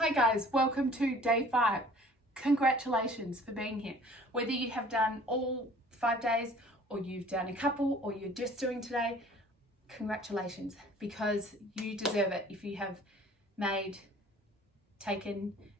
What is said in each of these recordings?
Hi guys, welcome to day 5. Congratulations for being here. Whether you have done all 5 days or you've done a couple or you're just doing today, congratulations, because you deserve it if you have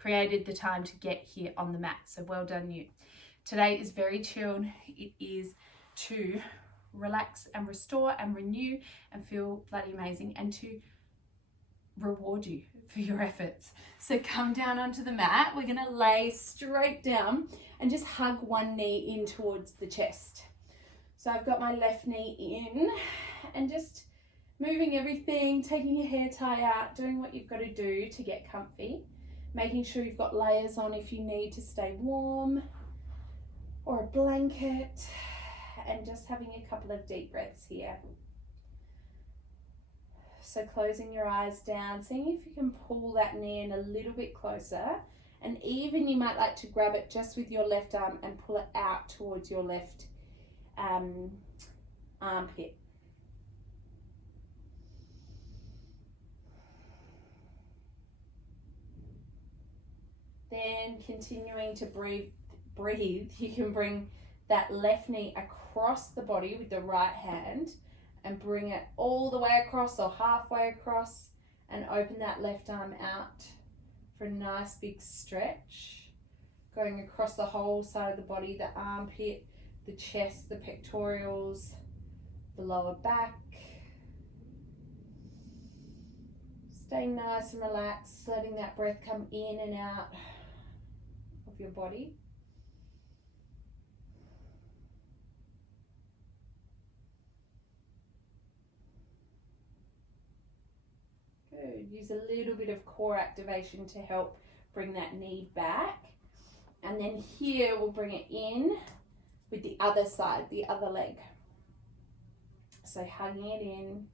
created the time to get here on the mat. So well done you. Today is very chilled. It is to relax and restore and renew and feel bloody amazing and to reward you for your efforts. So come down onto the mat. We're going to lay straight down and just hug one knee in towards the chest. So I've got my left knee in and just moving everything, taking your hair tie out, doing what you've got to do to get comfy, making sure you've got layers on if you need to stay warm or a blanket, and just having a couple of deep breaths here. So closing your eyes down, seeing if you can pull that knee in a little bit closer, and even you might like to grab it just with your left arm and pull it out towards your left armpit. Then continuing to breathe, you can bring that left knee across the body with the right hand and bring it all the way across or halfway across, and open that left arm out for a nice big stretch, going across the whole side of the body, the armpit, the chest, the pectorals, the lower back. Staying nice and relaxed, letting that breath come in and out of your body. Good. Use a little bit of core activation to help bring that knee back. And then here we'll bring it in with the other side, the other leg. So hugging it in.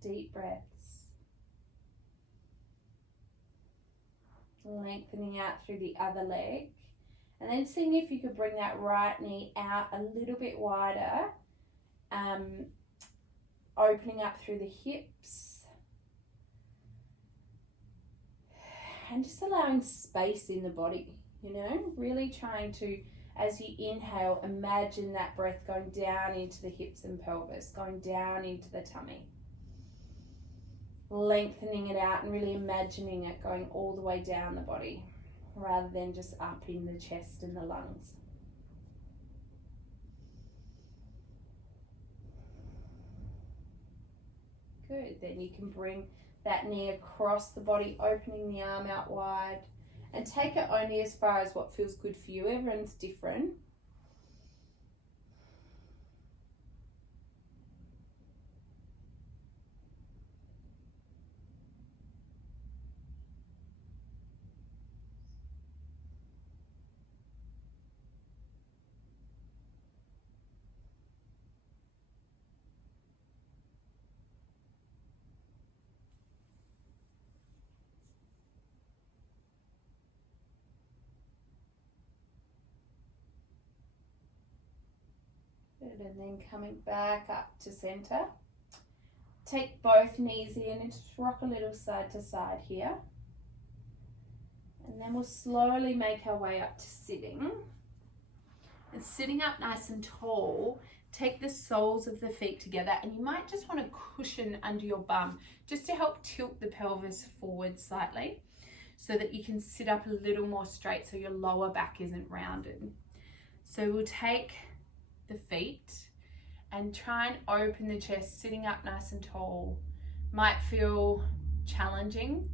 Deep breaths. Lengthening out through the other leg. And then seeing if you could bring that right knee out a little bit wider. Opening up through the hips. And just allowing space in the body, really trying to, as you inhale, imagine that breath going down into the hips and pelvis, going down into the tummy. Lengthening it out and really imagining it going all the way down the body rather than just up in the chest and the lungs. Good. Then you can bring that knee across the body, opening the arm out wide, and take it only as far as what feels good for you. Everyone's different. And then coming back up to center. Take both knees in and just rock a little side to side here. And then we'll slowly make our way up to sitting. And sitting up nice and tall, take the soles of the feet together, and you might just want to cushion under your bum just to help tilt the pelvis forward slightly so that you can sit up a little more straight so your lower back isn't rounded. So we'll take the feet and try and open the chest, sitting up nice and tall. Might feel challenging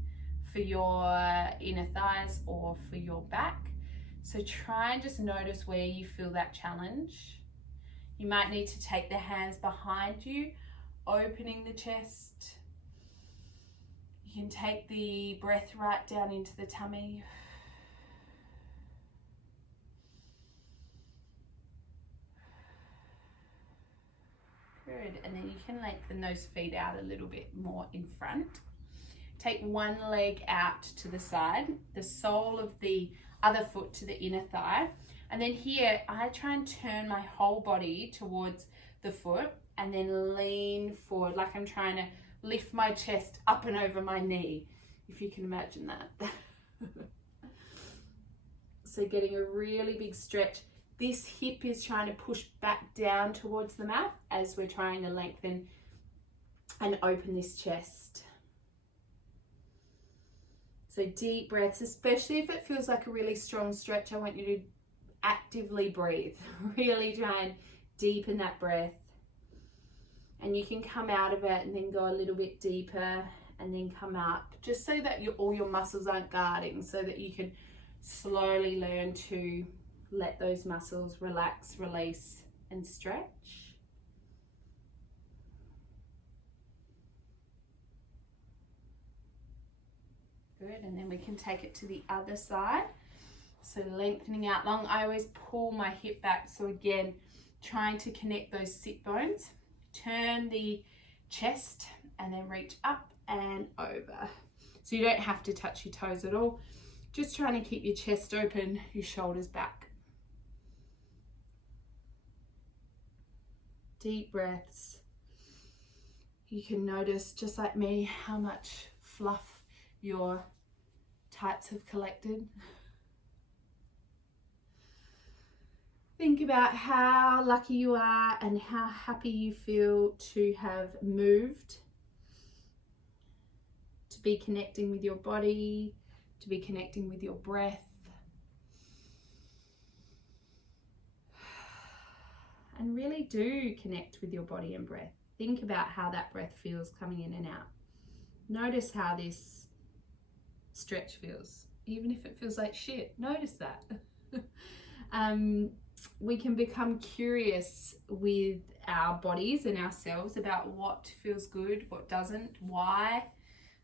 for your inner thighs or for your back. So try and just notice where you feel that challenge. You might need to take the hands behind you, opening the chest. You can take the breath right down into the tummy. Good. And then you can lengthen those feet out a little bit more in front. Take one leg out to the side, the sole of the other foot to the inner thigh. And then here, I try and turn my whole body towards the foot and then lean forward like I'm trying to lift my chest up and over my knee, if you can imagine that. So getting a really big stretch. This hip is trying to push back down towards the mat as we're trying to lengthen and open this chest. So deep breaths, especially if it feels like a really strong stretch, I want you to actively breathe. Really try and deepen that breath. And you can come out of it and then go a little bit deeper and then come up, just so that all your muscles aren't guarding, so that you can slowly learn to let those muscles relax, release, and stretch. Good, and then we can take it to the other side. So lengthening out long. I always pull my hip back, so again, trying to connect those sit bones. Turn the chest and then reach up and over. So you don't have to touch your toes at all. Just trying to keep your chest open, your shoulders back. Deep breaths. You can notice, just like me, how much fluff your tights have collected. Think about how lucky you are and how happy you feel to have moved, to be connecting with your body, to be connecting with your breath. And really do connect with your body and breath. Think about how that breath feels coming in and out. Notice how this stretch feels. Even if it feels like shit, notice that. We can become curious with our bodies and ourselves about what feels good, what doesn't, why,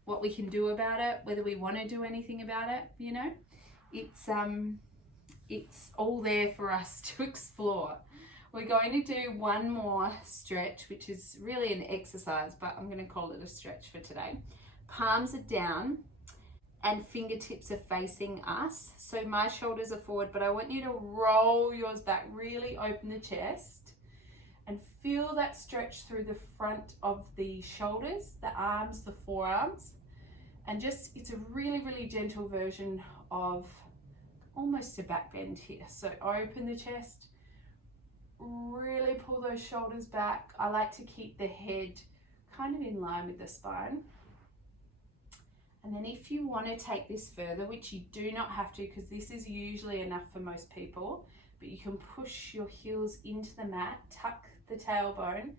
what we can do about it, whether we want to do anything about it, you know. It's all there for us to explore. We're going to do one more stretch, which is really an exercise, but I'm going to call it a stretch for today. Palms are down and fingertips are facing us. So my shoulders are forward, but I want you to roll yours back, really open the chest and feel that stretch through the front of the shoulders, the arms, the forearms. And just, it's a really, really gentle version of almost a back bend here. So open the chest, really pull those shoulders back. I like to keep the head kind of in line with the spine. And then if you want to take this further, which you do not have to because this is usually enough for most people, but you can push your heels into the mat, tuck the tailbone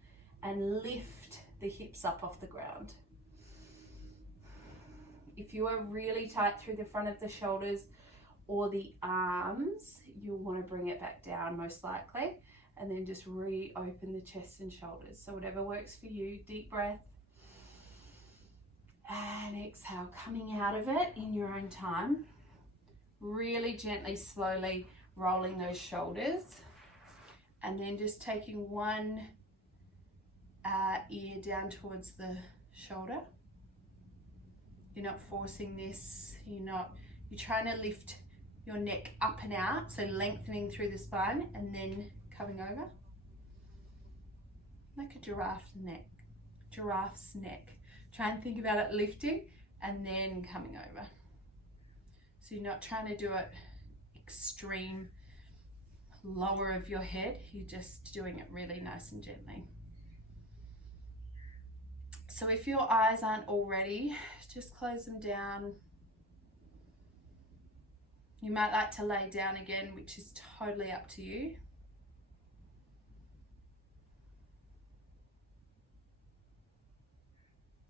and lift the hips up off the ground. If you are really tight through the front of the shoulders or the arms, you'll want to bring it back down most likely, and then just reopen the chest and shoulders. So whatever works for you. Deep breath. And exhale, coming out of it in your own time. Really gently, slowly rolling those shoulders. And then just taking one ear down towards the shoulder. You're not forcing this. You're trying to lift your neck up and out. So lengthening through the spine and then coming over. Like a giraffe's neck. Try and think about it lifting and then coming over. So you're not trying to do it extreme lower of your head. You're just doing it really nice and gently. So if your eyes aren't already, just close them down. You might like to lay down again, which is totally up to you.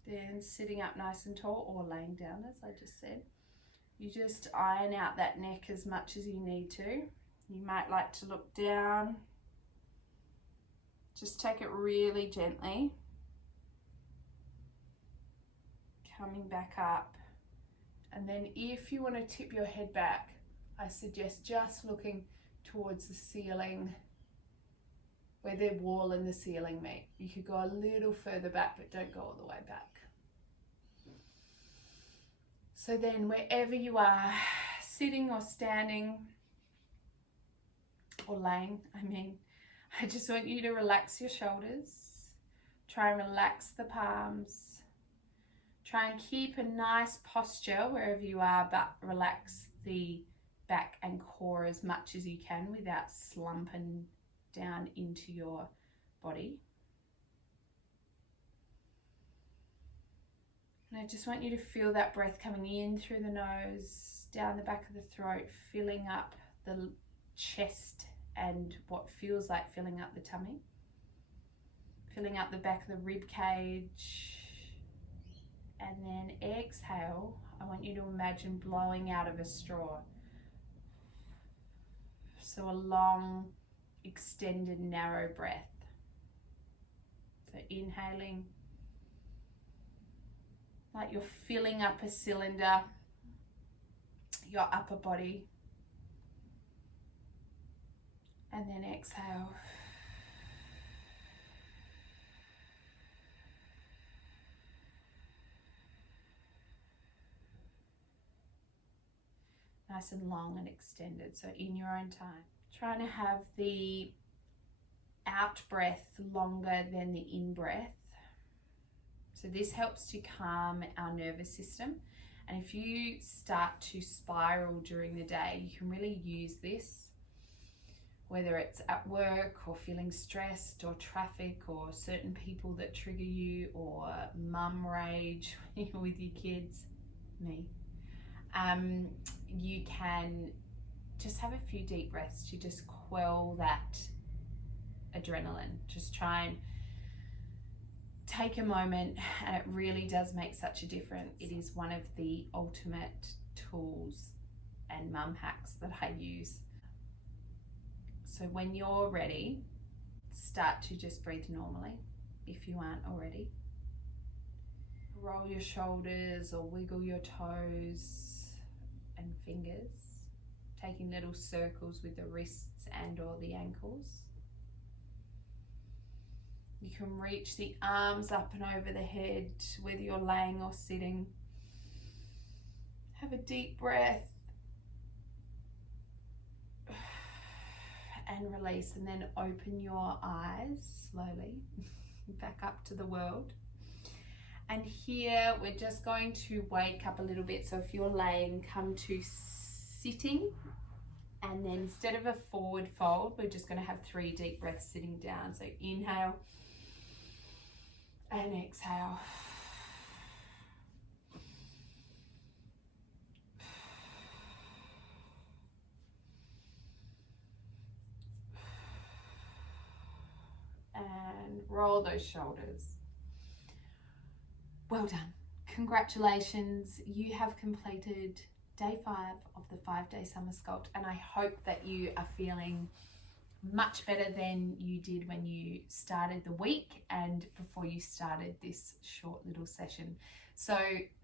Then sitting up nice and tall or laying down, as I just said. You just iron out that neck as much as you need to. You might like to look down. Just take it really gently. Coming back up. And then if you want to tip your head back, I suggest just looking towards the ceiling, where the wall and the ceiling meet. You could go a little further back, but don't go all the way back. So then wherever you are, sitting or standing or laying, I just want you to relax your shoulders. Try and relax the palms. Try and keep a nice posture wherever you are, but relax the back and core as much as you can without slumping down into your body. And I just want you to feel that breath coming in through the nose, down the back of the throat, filling up the chest and what feels like filling up the tummy, filling up the back of the rib cage. And then exhale, I want you to imagine blowing out of a straw. So a long, extended, narrow breath. So inhaling, like you're filling up a cylinder, your upper body. And then exhale. Nice and long and extended, so in your own time. Trying to have the out breath longer than the in breath. So this helps to calm our nervous system. And if you start to spiral during the day, you can really use this, whether it's at work or feeling stressed or traffic or certain people that trigger you or mum rage with your kids, me. You can just have a few deep breaths to just quell that adrenaline. Just try and take a moment, and it really does make such a difference. It is one of the ultimate tools and mum hacks that I use. So when you're ready, start to just breathe normally if you aren't already. Roll your shoulders or wiggle your toes and fingers, taking little circles with the wrists and or the ankles. You can reach the arms up and over the head, whether you're laying or sitting. Have a deep breath and release, and then open your eyes slowly back up to the world. And here we're just going to wake up a little bit. So if you're laying, come to sitting, and then instead of a forward fold, we're just going to have 3 deep breaths sitting down. So inhale and exhale. And roll those shoulders. Well done. Congratulations. You have completed day 5 of the 5-day summer sculpt, and I hope that you are feeling much better than you did when you started the week and before you started this short little session. So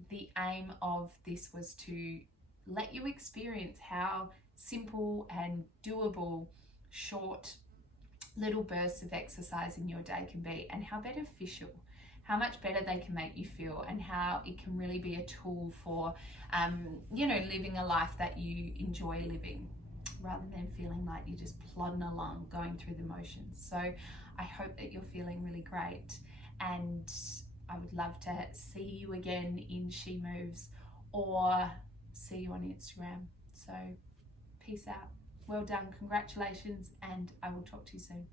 the aim of this was to let you experience how simple and doable short little bursts of exercise in your day can be, and how beneficial, how much better they can make you feel, and how it can really be a tool for living a life that you enjoy living, rather than feeling like you're just plodding along going through the motions. So I hope that you're feeling really great, and I would love to see you again in She Moves or see you on Instagram. So peace out. Well done, congratulations, and I will talk to you soon.